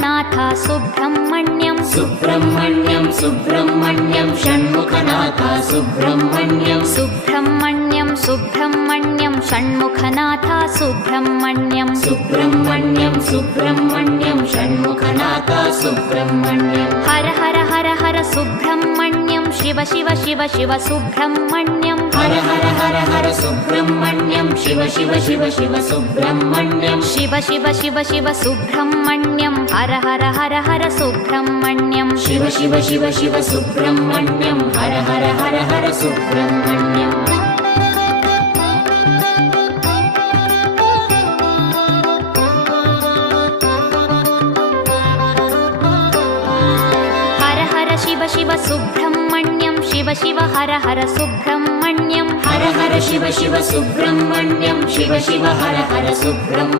Shanmukhanath Subrahmanyam Subrahmanyam Subrahmanyam Shanmukhanath Subrahmanyam Subrahmanyam Subrahmanyam Shanmukhanath Subrahmanyam Subrahmanyam Subrahmanyam Shanmukhanath Subrahmanyam Har Har Har Har Subrahmanyam Shiva Shiva Shiva Shiva Subrahmanyam Har Har Har Har Subrahmanyam Shiva Shiva Shiva Shiva Subrahmanyam Shiva Shiva Shiva Shiva Subrahmanyam Har Har Har Har Subrahmanyam Shiva Shiva Shiva Shiva Subrahmanyam Har Har Har Har Subrahmanyam Har Har Shiva Shiva Subrahmanyam Shiva Shiva Har Har Subrahmanyam Har Har Shiva Shiva Subrahmanyam Shiva Shiva Har Har Subrahmanyam